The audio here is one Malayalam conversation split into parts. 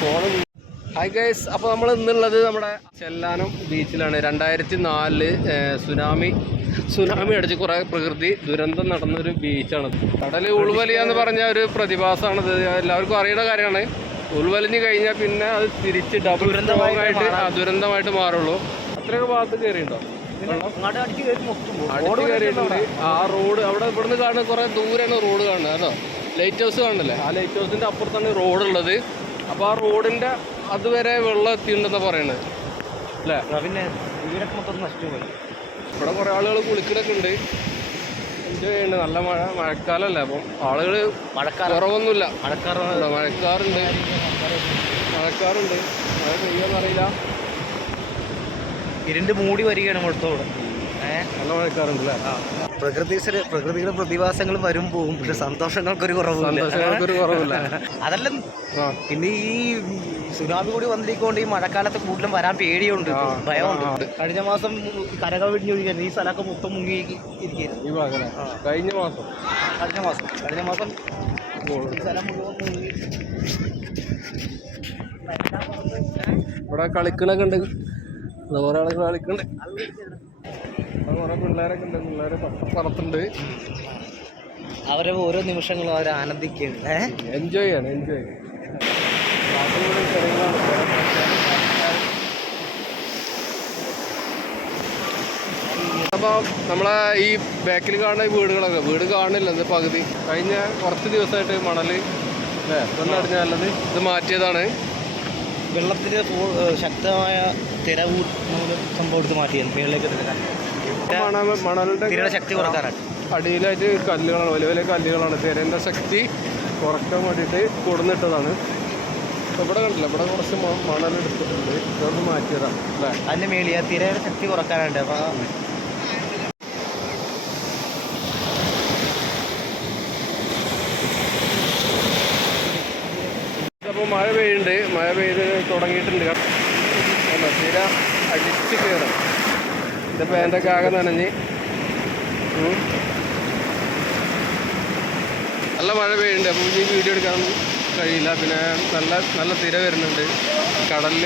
ഫോണ് ഹായ് ഗൈസ് അപ്പോൾ നമ്മൾ ഇന്നുള്ളത് നമ്മുടെ ചെല്ലാനം ബീച്ചിലാണ്. രണ്ടായിരത്തി നാലിൽ സുനാമി സുനാമി അടിച്ച് കുറേ പ്രകൃതി ദുരന്തം നടന്നൊരു ബീച്ചാണ്. കടൽ ഉൾവലിയ എന്ന് പറഞ്ഞ ഒരു പ്രതിഭാസമാണ് എല്ലാവർക്കും അറിയുന്ന കാര്യമാണ്. ഉൾവലിഞ്ഞ് കഴിഞ്ഞാൽ പിന്നെ അത് തിരിച്ച് ഡബിൾ ആയിട്ട് ദുരന്തമായിട്ട് മാറുള്ളൂ. അത്രയൊക്കെ ഭാഗത്ത് കയറിയിട്ടുണ്ടോ അടിച്ച് കയറിയിട്ടുണ്ട് ആ റോഡ് അവിടെ ഇവിടുന്ന് കാണുന്ന കുറേ ദൂരെയാണ് റോഡ് കാണുന്നത് കേട്ടോ. ലൈറ്റ് ഹൗസ് കാണുന്നില്ലേ? ആ ലൈറ്റ് ഹൗസിന്റെ അപ്പുറത്താണ് റോഡ് ഉള്ളത് അപ്പോൾ ആ റോഡിന്റെ അതുവരെ വെള്ളം എത്തിയിട്ടുണ്ടെന്ന് പറയുന്നത് അല്ലേ? പിന്നെ വീടൊക്കെ മൊത്തം ഇവിടെ കുറേ ആളുകൾ കുളിക്കലൊക്കെ ഉണ്ട്. എൻജോയ് ചെയ്യുന്നുണ്ട്? നല്ല മഴ മഴക്കാലമല്ലേ അപ്പം. ആളുകൾ മഴക്കാലം. കുറവൊന്നുമില്ല. മഴക്കാറുണ്ട് മഴക്കാറുണ്ട്. മഴക്കാറുണ്ട്. മഴ പെയ്യാന്നറിയില്ല ഇരുണ്ട് മൂടി വരികയാണ് മൊത്തത്തോട് ഏഹ് നല്ല മഴക്കാറുണ്ട് അല്ലേ പ്രകൃതി പ്രകൃതിയുടെ പ്രതിഭാസങ്ങൾ വരും പോകും പക്ഷെ സന്തോഷങ്ങൾക്കൊരു കുറവില്ല അതല്ല ആ. പിന്നെ ഈ സുനാമി കൂടി വന്നിരിക്കൊണ്ട് ഈ മഴക്കാലത്ത് കൂടുതലും വരാൻ പേടിയുണ്ട് ഭയമുണ്ട്. കഴിഞ്ഞ മാസം കരകൾ വെടിഞ്ഞൊഴിക്കുന്നു ഈ സ്ഥലമൊക്കെ മൊത്തം മുങ്ങി ഭാഗം കഴിഞ്ഞ മാസം? കഴിഞ്ഞ മാസം. കഴിഞ്ഞ മാസം സ്ഥലം മുഴുവൻ മുങ്ങി. ഇവിടെ കളിക്കണൊക്കെ ഉണ്ട്. കുറേ ആളുകൾ കളിക്കുന്നുണ്ട് ഇവിടെ കുറേ പിള്ളേരൊക്കെ ഉണ്ട് പിള്ളേര് പപ്പറത്തുണ്ട് അവരെ ഓരോ നിമിഷങ്ങളും അവർ ആനന്ദിക്കുകയാണ് എൻജോയ് ചെയ്യണം എൻജോയ് അപ്പോൾ നമ്മളെ ഈ ബാക്കിൽ കാണുന്ന വീടുകളൊക്കെ വീട് കാണുന്നില്ല ഇത് പകുതി. കഴിഞ്ഞ കുറച്ച് ദിവസമായിട്ട് മണൽ അല്ലേ? വെള്ളം നല്ലത്. ഇത് മാറ്റിയതാണ്. വെള്ളത്തിന് ശക്തമായ തിര നമ്മൾ മൂലം സംഭവം എടുത്ത് മാറ്റിയത് മേളിലേക്ക് എടുക്കാൻ മണലിന്റെ ശക്തി കുറക്കാനാണ് അടിയിലായിട്ട് കല്ലുകളാണ് വലിയ വലിയ കല്ലുകളാണ്. തിരേന്റെ ശക്തി കുറയ്ക്കാൻ വേണ്ടിയിട്ട് കൊടുന്നിട്ടതാണ്. ഇവിടെ കണ്ടില്ല ഇവിടെ കുറച്ച് മ- മണൽ എടുത്തിട്ടുണ്ട്. ഇതൊന്ന് മാറ്റിയതാണ് അല്ലേ? അതിന്റെ മേളിയ തിരയുടെ ശക്തി കുറക്കാനുണ്ട് അപ്പൊ അപ്പോൾ മഴ പെയ്യുന്നുണ്ട്. മഴ പെയ്ത് തുടങ്ങിയിട്ടുണ്ട്. കണ്ടോ? തീര അടിച്ച് കയറും. എന്റെ പാന്റൊക്കെ ആകെ നനഞ്ഞ് നല്ല മഴ പെയ്യുന്നുണ്ട്. അപ്പോൾ ഈ വീഡിയോ എടുക്കാൻ കഴിയില്ല. പിന്നെ നല്ല നല്ല തിര വരുന്നുണ്ട്. കടലിൽ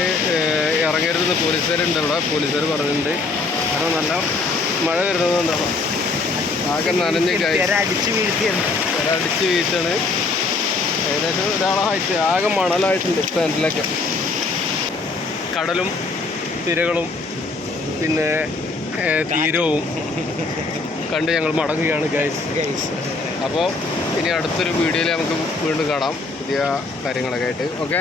ഇറങ്ങരുതെന്ന് പോലീസുകാരുണ്ട് അവിടെ പോലീസുകാർ പറഞ്ഞിട്ടുണ്ട്. കാരണം നല്ല മഴ വരുന്നതുകൊണ്ടാണ് ആകെ നനഞ്ഞ് അടിച്ചു വീഴ്ത്തിയാണ്. അടിച്ച് ഏകദേശം ഒരാളെ ഹൈറ്റ് ആകെ മണലായിട്ടുണ്ട് സ്റ്റാൻഡിലൊക്കെ കടലും തിരകളും പിന്നെ തീരവും കണ്ട് ഞങ്ങൾ മടങ്ങുകയാണ് ഗൈസ് അപ്പോൾ ഇനി അടുത്തൊരു വീഡിയോയിൽ നമുക്ക് വീണ്ടും കാണാം. പുതിയ കാര്യങ്ങളൊക്കെ ആയിട്ട്. ഓക്കെ